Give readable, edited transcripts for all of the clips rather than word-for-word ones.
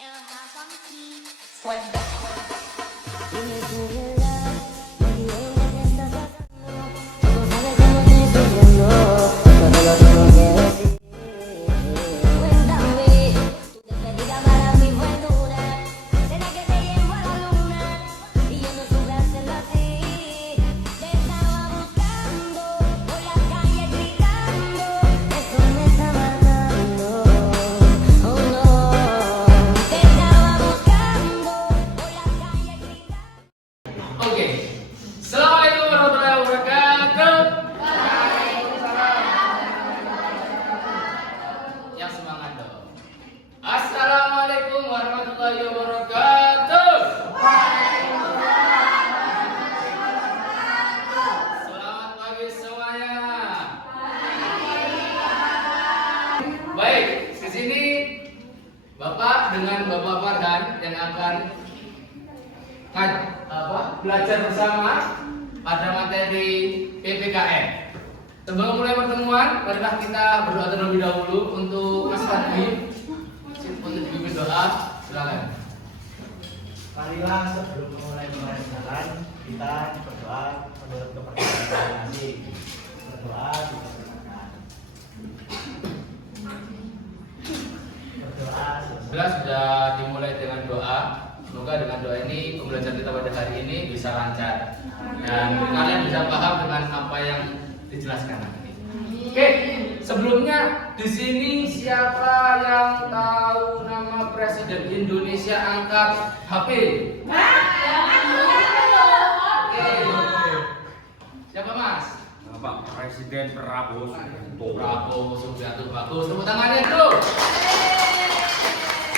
Assalamualaikum warahmatullahi wabarakatuh. Yang semangat dong. Assalamualaikum warahmatullahi wabarakatuh. Selamat pagi semuanya. Baik, di sini Bapak dengan Bapak Farhan yang akan belajar bersama pada materi PPKN. Sebelum mulai pertemuan, marilah kita berdoa terlebih dahulu untuk Mas Fadli untuk dipimpin doa. Silakan. Marilah sebelum mulai pembelajaran kita berdoa menurut kepercayaan masing-masing. Berdoa dipersilakan. Berdoa Sudah dimulai dengan doa. Semoga dengan doa ini pembelajaran kita pada hari ini bisa lancar dan kalian bisa paham dengan apa yang dijelaskan nanti. Oke, sebelumnya di sini siapa yang tahu nama Presiden Indonesia angkat HP? Oke. Siapa Mas? Bapak Presiden Prabowo Subianto. Prabowo Subianto. Bagus, tepuk tangannya dulu.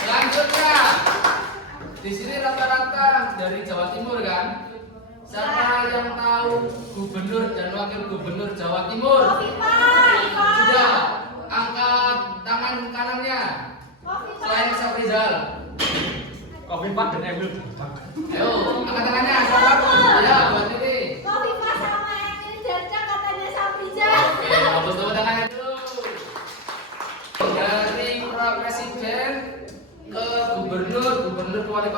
Selanjutnya, di sini rata-rata dari Jawa Timur kan? Siapa yang tahu gubernur dan wakil gubernur Jawa Timur? Sudah, angkat tangan kanannya. Selain Safrizal. Kofifa dan Emil. Ayo, angkat tangannya. Siapa? Ya, buat ini. Oke, bagus, tepuk tangannya dulu. Dari Presiden ke gubernur ke wali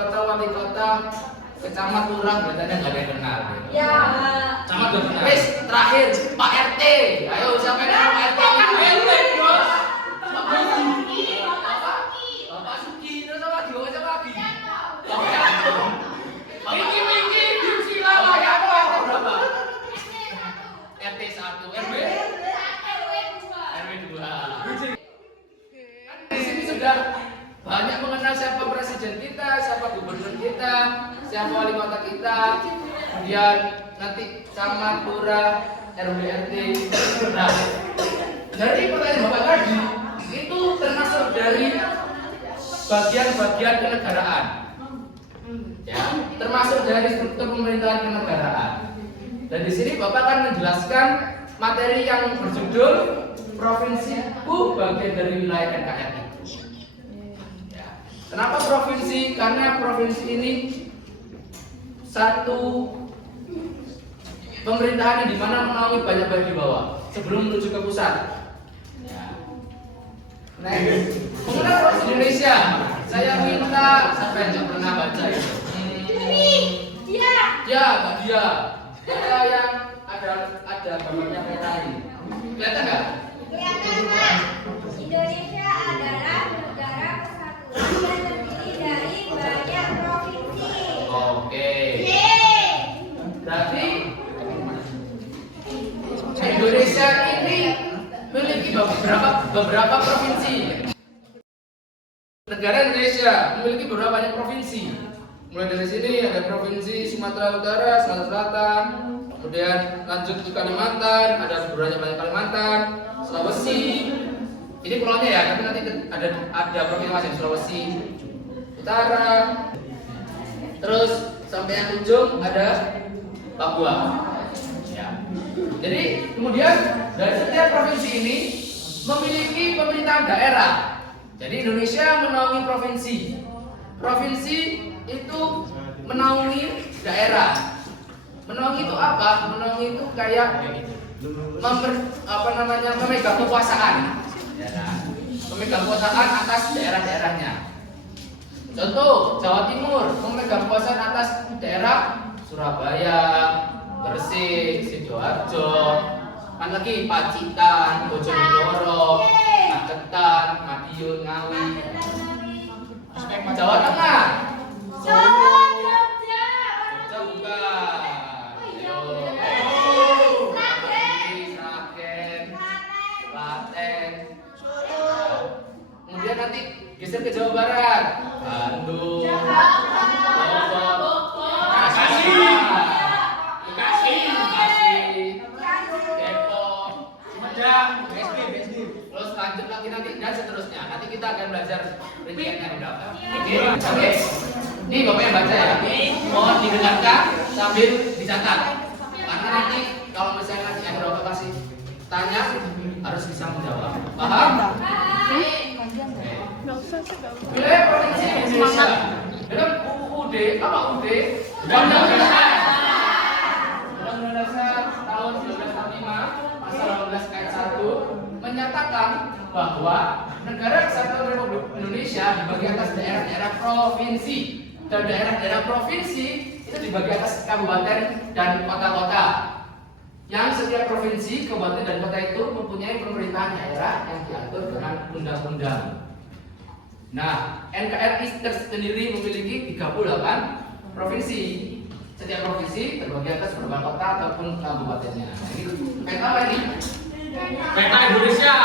kota, ke camat, lurah, katanya nggak ada yang kenal. Ya. Camat udah kenal. Wes, terakhir Pak RT. Ayo siapa yang kenal Pak RT? RW, bos. Bapak Suki, terus apa lagi? Bapak siapa lagi? Bapak Yato. Miki, Sila, Pak Yato. Berapa? RT 1, RW 2. Kan di sini sudah banyak mengenal siapa presiden kita, siapa gubernur kita, siapa wali kota kita, kemudian nanti camat, lurah, RW, RT. Nah, dari pertanyaan Bapak tadi itu termasuk dari bagian-bagian kenegaraan, ya, termasuk dari struktur pemerintahan kenegaraan. Dan di sini Bapak akan menjelaskan materi yang berjudul Provinsiku bagian dari wilayah NKRI. Kenapa provinsi? Karena provinsi ini satu pemerintahan di mana menaungi banyak bagian di bawah sebelum menuju ke pusat. Ya. Next, mengenai provinsi Indonesia, saya minta siapa yang tidak pernah baca itu? Ya, Mbak Dia. Dia yang ada gambarnya merah ini. Kelihatan nggak? Indonesia adalah negara kesatuan yang terdiri dari banyak provinsi. Oke. Berarti Indonesia ini memiliki beberapa provinsi. Negara Indonesia memiliki beberapa banyak provinsi. Mulai dari sini ada provinsi Sumatera Utara, Sumatera Selatan, kemudian lanjut ke Kalimantan, ada beberapa banyak Kalimantan, Sulawesi. Ini pulaunya ya, tapi nanti ada provinsi masing Sulawesi Utara. Terus sampai yang ujung ada Papua. Ya. Jadi kemudian dari setiap provinsi ini memiliki pemerintahan daerah. Jadi Indonesia menaungi provinsi. Provinsi itu menaungi daerah. Menaungi itu apa? Menaungi itu kayak memegang kekuasaan. Ya, memegang kekuasaan atas daerah-daerahnya. Contoh, Jawa Timur memegang kekuasaan atas daerah Surabaya, Gresik, Sidoarjo, mana lagi Pacitan, Bojonegoro, Magetan, Madiun, Ngawi. Jawa Tengah, Solo, Jogja bukan. Sragen, Klaten. Kemudian nanti geser ke Jawa Barat, Bandung, Bekasi, Depok, Sumedang, terus lanjut lagi nanti dan seterusnya. Nanti kita akan belajar rinciannya di belakang. Oke. Ini Bapak yang baca ya. Mohon didengarkan sambil dicatat. Karena nanti kalau misalnya nanti ada Bapak kasih tanya harus bisa menjawab. Paham? Wilayah provinsi Indonesia dalam UUD apa UUD? Undang-Undang Dasar tahun 1945 pasal 18 ayat 1 menyatakan bahwa Negara Kesatuan Republik Indonesia dibagi atas daerah-daerah provinsi dan daerah-daerah provinsi itu dibagi atas kabupaten dan kota-kota. Yang setiap provinsi, kabupaten dan kota itu mempunyai pemerintahan daerah yang diatur dengan undang-undang. Nah, NKRI tersendiri memiliki 38 provinsi. Setiap provinsi terbagi atas beberapa kota ataupun kabupatennya. Nah, ini peta apa ini? Peta Indonesia.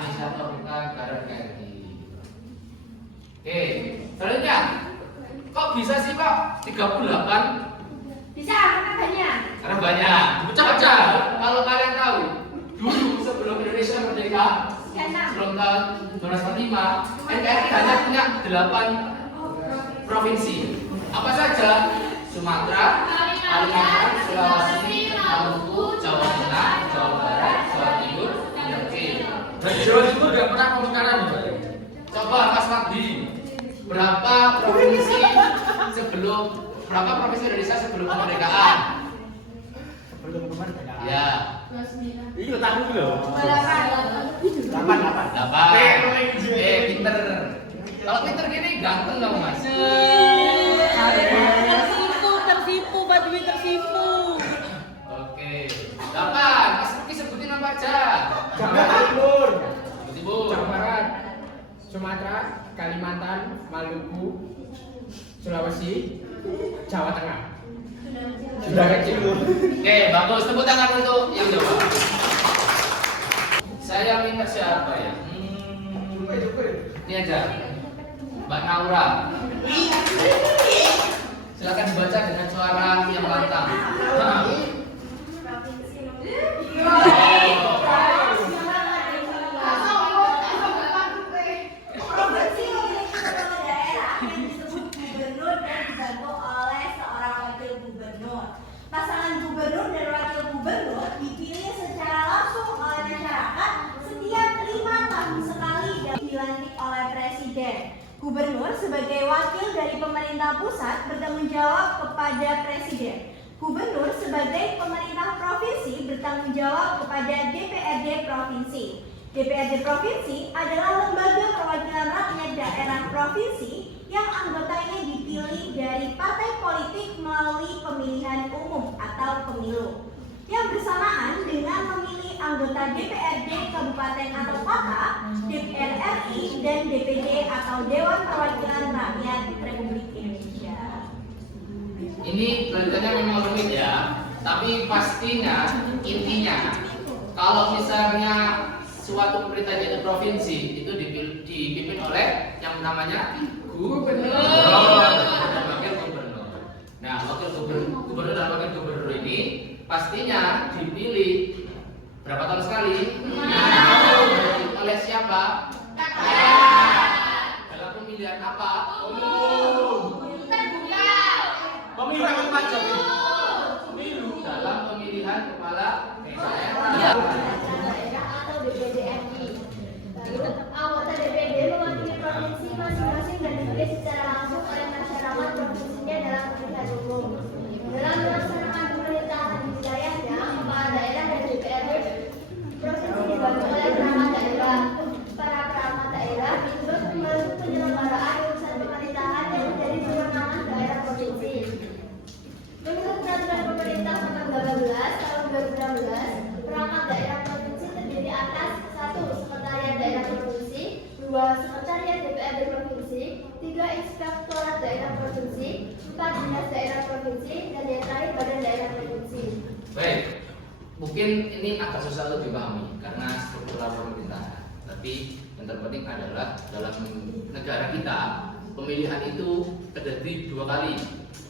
Indonesia atau peta negara NKRI. Oke, selanjutnya. Kok bisa sih Pak 38? Bisa, karena banyak. Karena banyak. Baca. Kalau kalian tahu, dulu sebelum Indonesia merdeka, sebelum tahun 1945, NKRI hanya punya 8 provinsi. Apa saja? Sumatera, Kalimantan, Sulawesi, Maluku, Jawa Tengah, Jawa Barat, Jawa Timur, Aceh. Dan Jawa Timur nggak pernah pemekaran Pak. Coba Mas Magdi, berapa provinsi Indonesia sebelum kemerdekaan? Sebelum kemerdekaan. Ya, Ini tahu loh. 8. Pinter. Kalau pinter gini ganteng dong Mas. Tersipu, Pak Dwi tersipu. Oke. 8. Mas Ruki sebutin apa aja? Jawa Timur. Timur. Jawa Barat, Sumatera, Kalimantan, Maluku, Sulawesi, Jawa Tengah. Sudah kecil. Oke, bagus. Tepuk tangan untuk yang jawab. Saya minta siapa ya? Ini aja. Mbak Naura. Silakan dibaca dengan suara yang lantang. Provinsi memiliki kepala daerah yang disebut gubernur dan dibantu oleh seorang wakil gubernur. Pasangan gubernur dan wakil gubernur dipilih secara langsung oleh masyarakat setiap 5 tahun sekali dan dilantik oleh presiden. Gubernur sebagai wakil dari pemerintah pusat bertanggung jawab kepada presiden. Gubernur sebagai pemerintah provinsi bertanggung jawab kepada DPRD provinsi. DPRD provinsi adalah lembaga perwakilan rakyat daerah provinsi yang anggotanya dipilih dari partai politik melalui pemilihan umum atau pemilu. Yang bersamaan dengan memilih anggota DPRD kabupaten atau kota, DPR RI, dan DPD atau Dewan Perwakilan Rakyat Republik Indonesia. Ini kelihatannya memang rumit ya, tapi pastinya intinya kalau misalnya suatu pemerintahan yaitu provinsi itu dipimpin oleh yang namanya gubernur dan wakil gubernur. Nah, gubernur dan wakil gubernur ini pastinya dipilih berapa tahun sekali? Oleh siapa? Dalam pemilihan apa? Pemilu apa aja? Dalam pemilihan kepala daerah. Atau DPD RI. Lalu anggota DPD mewakili provinsi masing-masing dan dipilih secara langsung oleh masyarakat provinsinya dalam pemilihan umum. Dalam melaksanakan pemerintahan di wilayahnya, kepala daerah dan DPRD provinsi dibantu oleh perangkat daerah. Para perangkat daerah ditugas membantu penyelenggaraan urusan pemerintahan yang Inspektor Daerah Provinsi, 4 Dinas Daerah Provinsi, dan yang terakhir Badan Daerah Provinsi. Baik, mungkin ini agak susah untuk dipahami karena struktural pemerintahan. Tapi yang terpenting adalah dalam negara kita pemilihan itu terjadi 2 kali.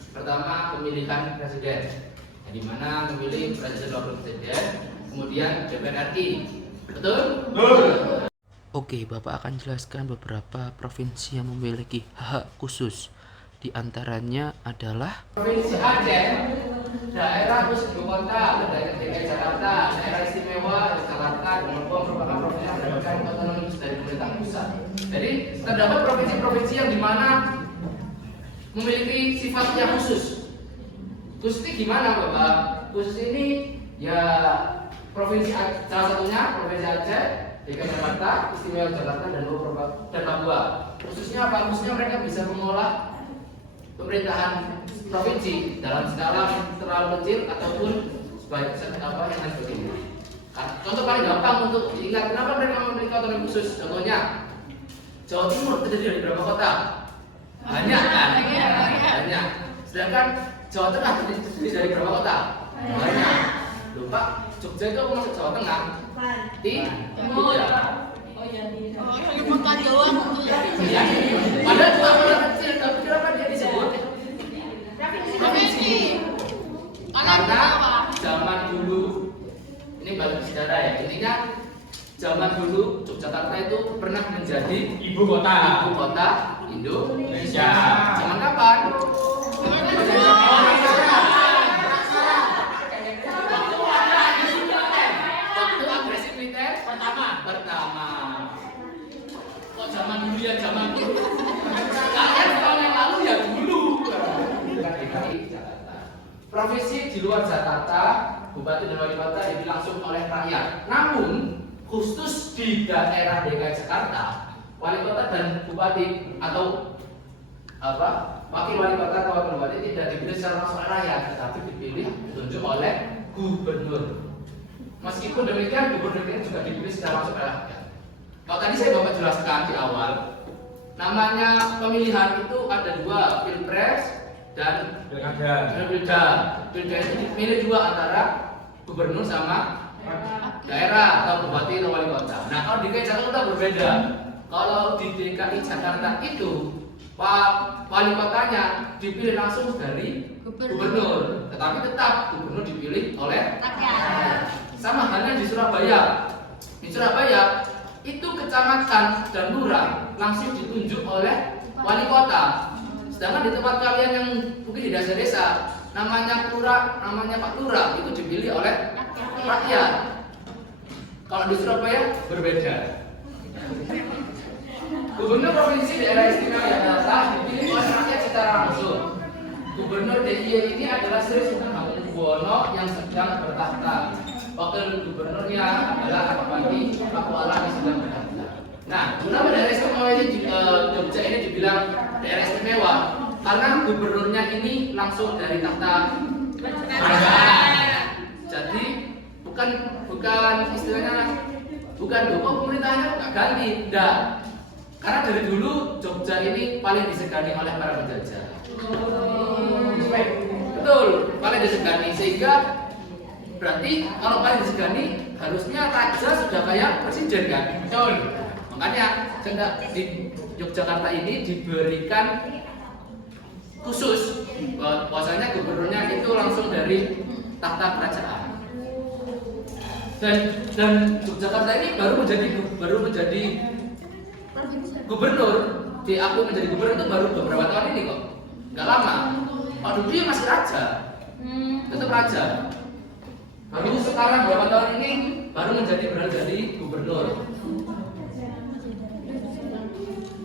Pertama pemilihan presiden, di mana memilih presiden wakil presiden, kemudian DPR RI. Betul? Oke, Bapak akan jelaskan beberapa provinsi yang memiliki hak khusus. Di antaranya adalah Provinsi Aceh, daerah khusus ibu kota, daerah DKI Jakarta, daerah istimewa Jakarta, merupakan provinsi yang mendapatkan otonomi dari pemerintah pusat. Jadi terdapat provinsi-provinsi yang dimana memiliki sifat yang khusus. Khusus ini gimana, Bapak? Khusus ini ya provinsi salah satunya provinsi Aceh, DKI Jakarta, istimewa Jakarta, dan Papua. Khususnya apa? Khususnya mereka bisa mengolah pemerintahan provinsi dalam skala terlalu kecil ataupun sebaik apa yang lain sebagainya. Contoh paling gampang untuk diingat kenapa mereka memiliki otonomi khusus. Contohnya Jawa Timur terdiri dari berapa kota? Banyak kan? Banyak. Sedangkan Jawa Tengah terdiri dari berapa kota? Banyak. Lupa Jogja itu masuk Jawa Tengah? Tidak. Oh iya. Iya. Padahal cuma kota kecil, tapi kenapa dia disebut provinsi? Karena zaman dulu, ini balik sejarah ya, intinya zaman dulu Yogyakarta itu pernah menjadi Ibu kota Indonesia. Zaman kapan? Waktu agresif militer pertama. Kok zaman dulu ya zaman dulu? Kalian tahun yang lalu ya dulu. DKI Jakarta. Provinsi di luar Jakarta, bupati dan wali kota dipilih langsung oleh rakyat. Namun khusus di daerah DKI Jakarta, wali kota dan bupati atau wakil wali kota atau wakil bupati tidak dipilih secara langsung oleh rakyat, tetapi ditunjuk oleh gubernur. Meskipun demikian, gubernur ini juga dipilih secara langsung oleh rakyat. Kalau tadi saya bapak jelaskan di awal, namanya pemilihan itu ada 2, pilpres dan pilkada. Pilkada itu dipilih 2 antara gubernur sama daerah atau bupati atau wali kota. Nah, kalau di DKI Jakarta berbeda. Kalau di DKI Jakarta itu wali kotanya dipilih langsung dari gubernur, tetapi tetap gubernur dipilih oleh rakyat. Sama halnya di Surabaya. Di Surabaya itu kecamatan dan lurah langsung ditunjuk oleh wali kota. Sedangkan di tempat kalian yang mungkin di desa-desa, namanya lurah, namanya Pak Lurah itu dipilih oleh rakyat. Kalau di Surabaya berbeda. Gubernur Provinsi Daerah Istimewa Yogyakarta dipilih oleh rakyat secara langsung. Gubernur DIY ini adalah Sri Sultan Hamengkubuwono yang sedang bertahta. Wakil gubernurnya adalah Bupati Pakualaman yang sedang bertahta. Nah, kenapa daerah istimewa ini Jogja ini dibilang daerah istimewa? Karena gubernurnya ini langsung dari tahta kerajaan. Jadi bukan istilahnya bukan pemerintahannya nggak ganti, enggak. Karena dari dulu Jogja ini paling disegani oleh para penjajah. Betul, paling disegani sehingga berarti kalau paling disegani harusnya raja sudah kayak presiden kan? Betul. Makanya di Yogyakarta ini diberikan khusus bahwasanya gubernurnya itu langsung dari tahta kerajaan. Dan Yogyakarta ini baru menjadi gubernur, diakui menjadi gubernur itu baru beberapa tahun ini kok, nggak lama. Kalau dulu dia masih raja, tetap raja. Baru sekarang beberapa tahun ini baru menjadi gubernur.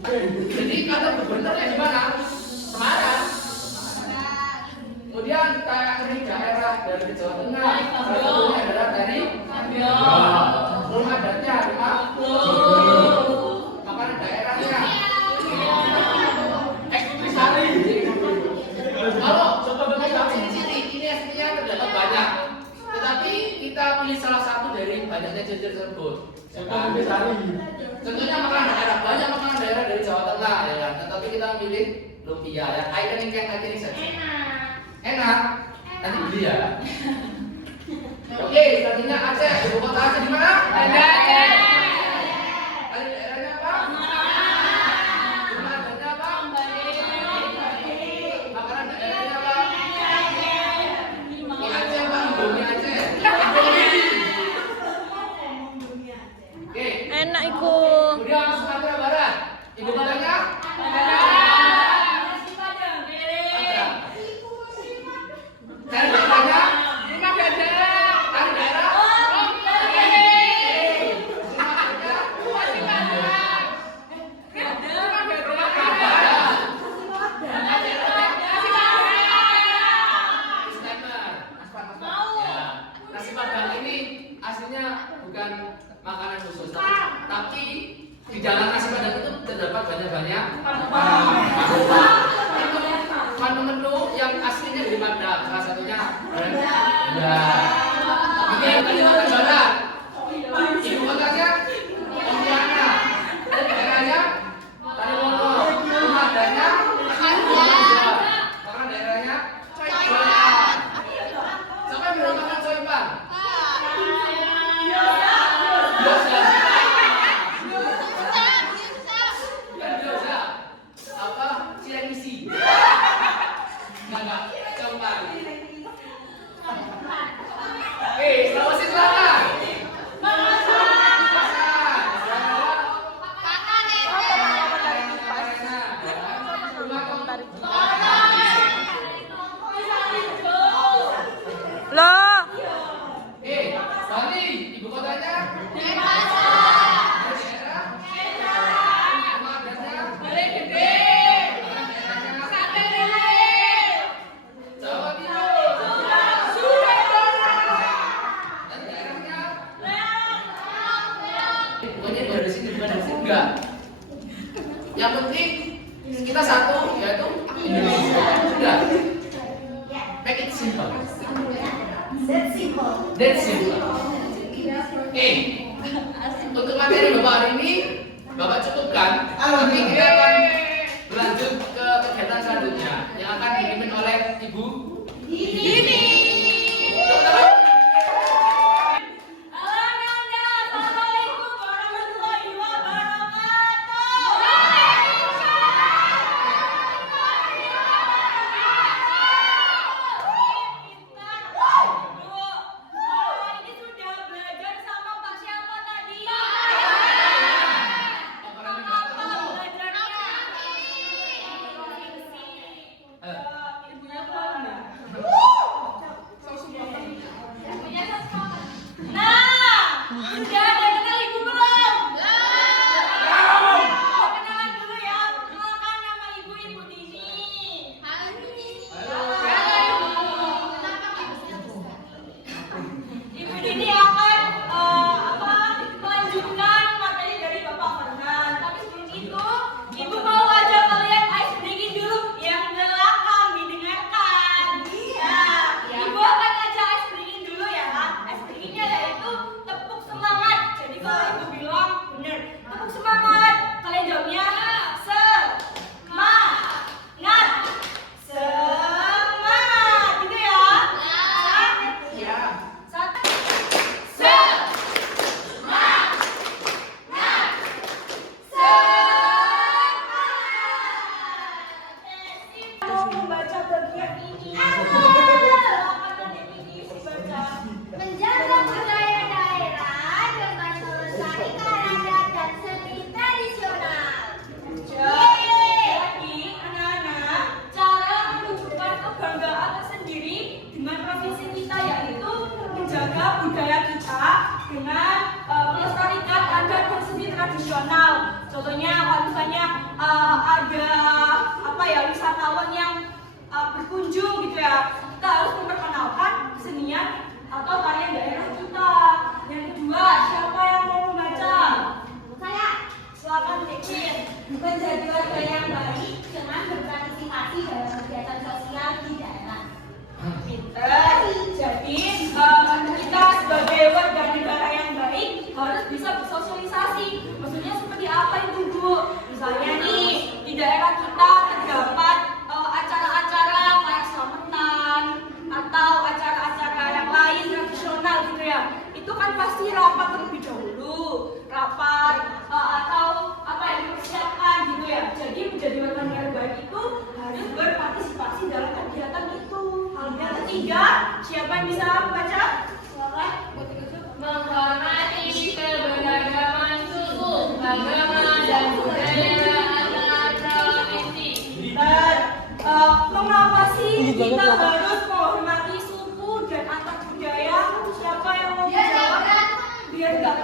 Jadi kata gubernurnya di mana? Semarang. Kemudian dari daerah dari Jawa Tengah, salah satunya adalah dari rumah adatnya, makanan daerahnya. Ekstrisari. Kalau coba berbeda di sini, ini aslinya terdapat banyak. Tetapi kita pilih salah satu dari banyaknya jejer tersebut. Contohnya makanan daerah, banyak makanan daerah dari Jawa Tengah, ya kan? tapi kita memilih lumpia yang ikonik saja. Enak. Nanti beli ya. Oke, selanjutnya Aceh. Ibu kota Aceh di mana? Aceh. Tadi daerahnya apa? Rumah adanya apa? Makanan daerahnya apa? Mie Aceh apa? Indomie Aceh. Oke. Enak iku. Kemudian Sumatera Barat. Ibu kotanya? Dari daerahnya? Dari daerah? Nasi padang ini aslinya bukan makanan khusus, tapi di dalam nasi padang itu terdapat banyak-banyak menu-menu yang aslinya di Padang. Salah satunya ini Kalimantan Barat. Ibu kotanya Pontianak. Daerahnya Kalimantan. Rumah adanya makanan daerahnya coipan. Siapa yang belum makan coipan? Gyoza. Bukan gyoza. Apa? Cireng isi. Enggak, coipan. Sulawesi Selatan. Loh. Bali, ibu kotanya? Daerah? Rumah adanya? Jawa Timur. Dan daerahnya? Pokoknya dari sini enggak. Yang penting kita satu, yaitu Indonesia. Sudah. Make it simple. That's simple. That's simple. Untuk materi Bapak hari ini Bapak cukupkan. Nanti kita akan berlanjut ke kegiatan selanjutnya yang akan dipimpin oleh Ibu Dini. Assalamualaikum warahmatullahi wabarakatuh. Ini sudah belajar sama Pak siapa tadi? Apa belajarnya? Ibunya Paul. yang bisa baca? Silakan. Menghormati keberagaman suku, agama, dan budaya antar provinsi. Dan mengapa sih kita harus menghormati suku dan antar budaya? Siapa yang mau menjawab? Biar gak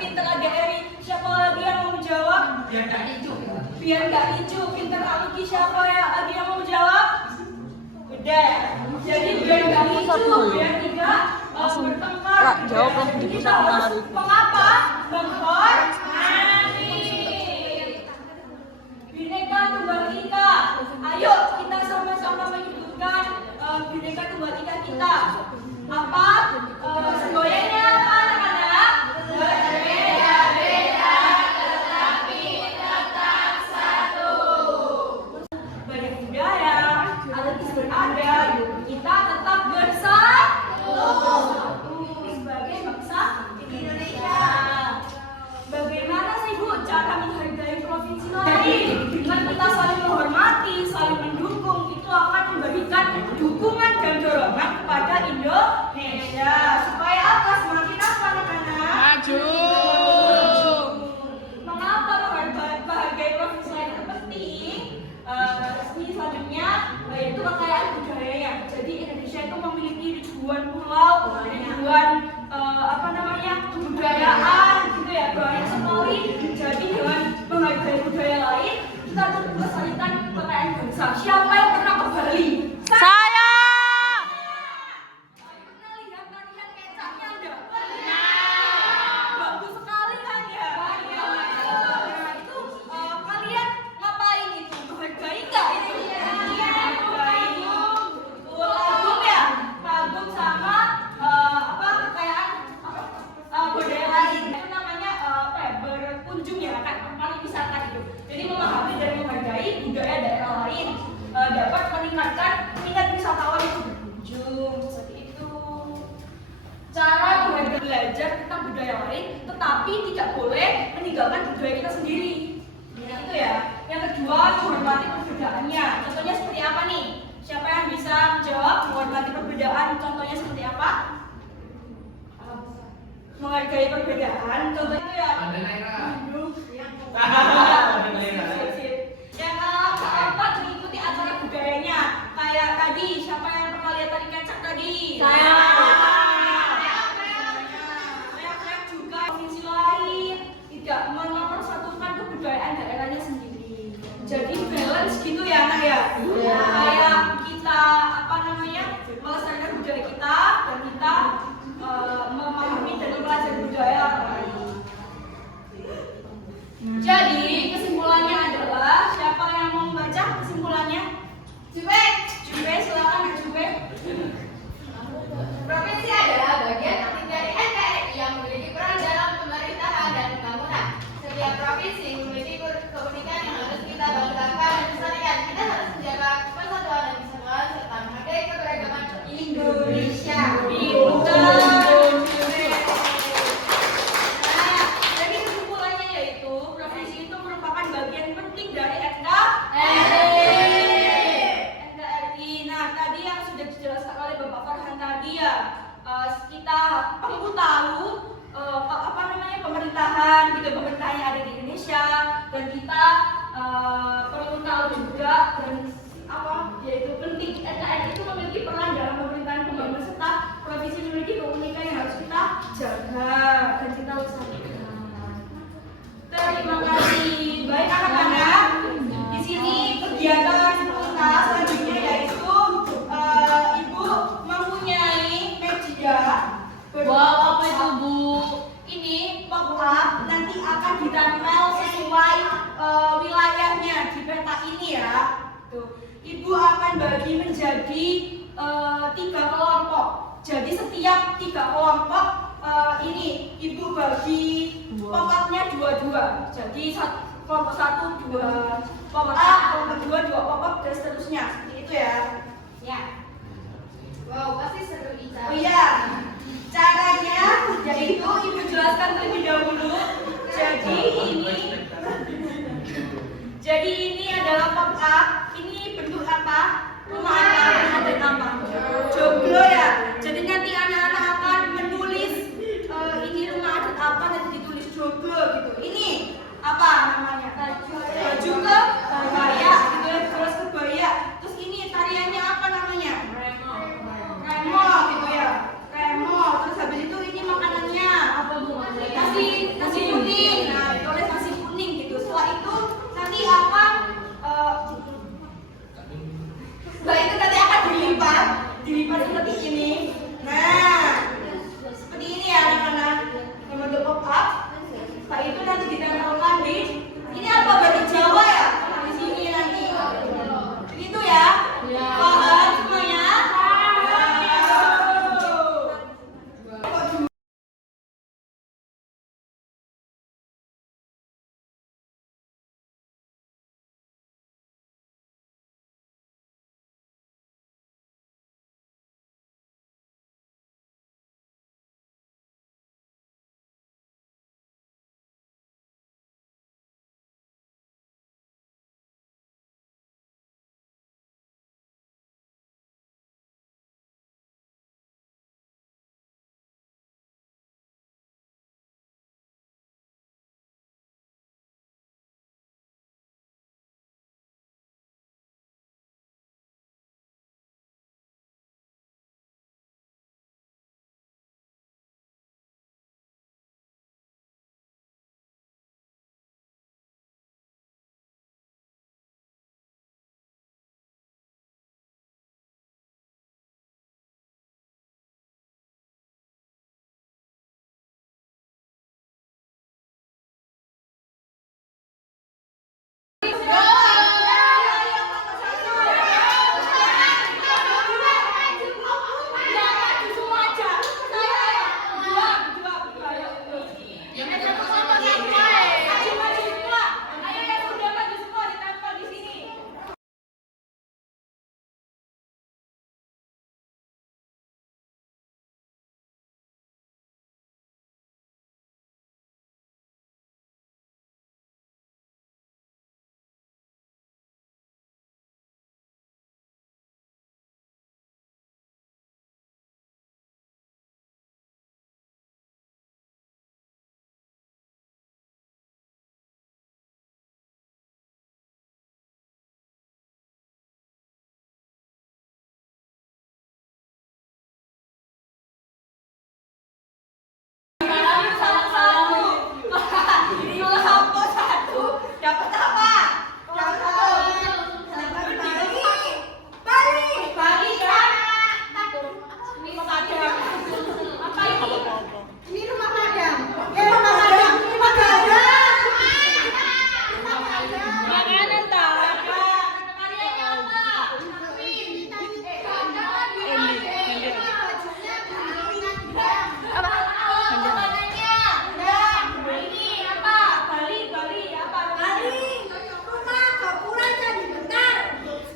pinter AGRI. Siapa lagi yang mau menjawab? Biar gak hijau. Biar gak hijau, pinter Aluki. Siapa lagi yang mau menjawab? Udah. Jadi biar gak hijau, biar tidak bertengkar. Kita harus mengapa? Menghormati. Bhinneka Tunggal Ika. Ayo kita sama-sama menghidupkan Bhinneka Tunggal Ika kita. Apa? Semboyannya apa anak-anak? Berbeda-beda tetapi tetap satu. Banyak budaya, adat berada, kita tetap bersatu sebagai bangsa Indonesia. Bagaimana sih Bu cara menghargai provinsi lain? Dengan kita saling menghormati, saling mendukung, itu akan memberikan dukungan dan dorongan kepada Indonesia. Supaya apa? Semakin apa anak-anak? Maju. Mengapa menghargai provinsi lain itu penting? Resmi selanjutnya yaitu kekayaan budayanya. Jadi Indonesia itu memiliki ribuan pulau, ribuan kebudayaan gitu ya, banyak sekali. Jadi dengan menghargai budaya lain, kita untuk melestarikan kekayaan bangsa. Siapa yang pernah ke Bali? Saya. Pernah lihat tarian kecaknya enggak? Bagus sekali kan ya? Nah, itu kalian ngapain itu? Menghargai enggak ini? Menghargai. Kagum ya? Kagum sama kekayaan budaya lain. Itu namanya berkunjung ya, kan paling wisata itu. Jadi memahami dan menghargai budaya daerah lain dapat meningkatkan minat wisatawan itu berkunjung seperti itu. Cara belajar tentang budaya lain, tetapi tidak boleh meninggalkan budaya kita sendiri. Nah, itu ya. Yang kedua, menghormati perbedaannya. Contohnya seperti apa nih? Siapa yang bisa menjawab menghormati perbedaan? Contohnya seperti apa? Menghargai perbedaan. Contohnya itu ya. Yang keempat, mengikuti acara budayanya. Kayak tadi, siapa yang pernah lihat tari kecak tadi? Saya. Saya juga provinsi lain tidak mempersatukan kebudayaan daerahnya sendiri. Jadi balance gitu ya anak ya. Kayak kita melestarikan budaya kita dan kita memahami dan mempelajari budaya lain. Jadi kesimpulannya adalah siapa yang mau membaca kesimpulannya? Jube, silakan Jube. Provinsi adalah bagian penting dari NKRI yang memiliki peran dalam pemerintahan dan pembangunan. Setiap provinsi memiliki keunikan yang harus kita banggakan dan lestarikan. Kita harus menjaga persatuan dan kesatuan serta menghargai keberagaman Indonesia. Jadi kesimpulannya yaitu provinsi itu merupakan bagian penting dari NKRI. Nah, tadi yang sudah dijelaskan oleh Bapak Farhan tadi ya, kita perlu tahu pemerintahan gitu, pemerintahan yang ada di Indonesia, dan kita perlu tahu juga dan yaitu penting NKRI itu memiliki peran dalam pemerintahan pembangunan serta provinsi memiliki keunikan yang harus kita jaga dan kita usahakan. Terima kasih. Baik anak-anak, di sini kegiatan kita selanjutnya yaitu Ibu mempunyai media. Wow, apa itu Bu? Ini pop-up nanti akan ditempel sesuai wilayahnya di peta ini ya. Tuh. Ibu akan bagi menjadi 3 kelompok. Jadi setiap 3 kelompok ini Ibu bagi pop-upnya 2-2. Jadi kelompok 1 2 pop-up A, kelompok 2 2 pop-up dan seterusnya. Seperti itu ya. Ya. Wow, pasti seru Ica. Oh iya. Caranya yaitu Ibu jelaskan terlebih dahulu. Jadi ini adalah pop-up. Ini bentuk apa? Rumah ada nama. Jomblo ya. Jadi nanti dilipat seperti ini. Nah, seperti ini ya anak-anak. Membentuk pop up. Setelah itu nanti ditempelkan di ini apa batu Jawa ya? Di sini nanti. Begitu ya? Paham semuanya?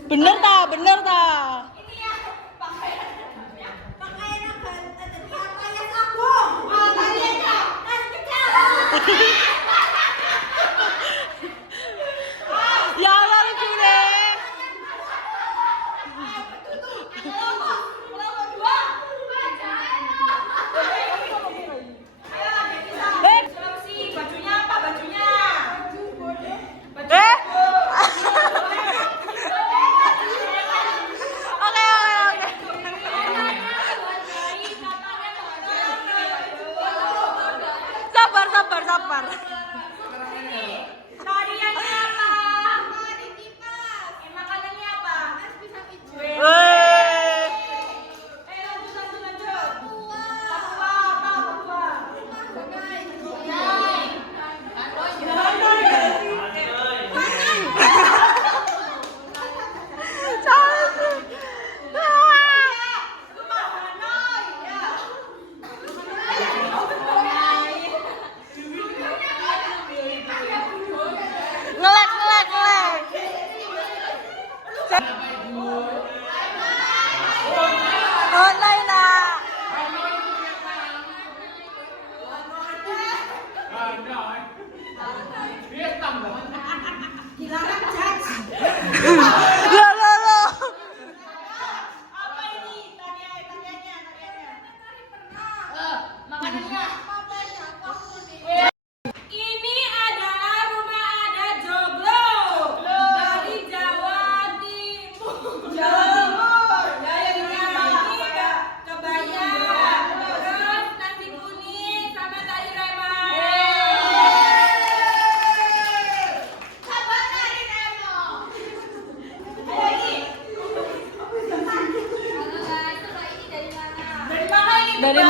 Bener tak? Bener tak? Ini ya pakaian jadi apa ya agung? Kaliannya kan kecil. Ya Allah lucu deh. Kelompok dua. Bajunya apa bajunya? Sabar. Tariannya apa? Tari kipas. Makanannya apa? Lanjut. Papua apa? Ngelek. Online nak. Dilarang judge. Loh. Apa ini tariannya? Makanannya. Ini adalah rumah adat Joglo dari Jawa Timur. Ya, ini apa? Dari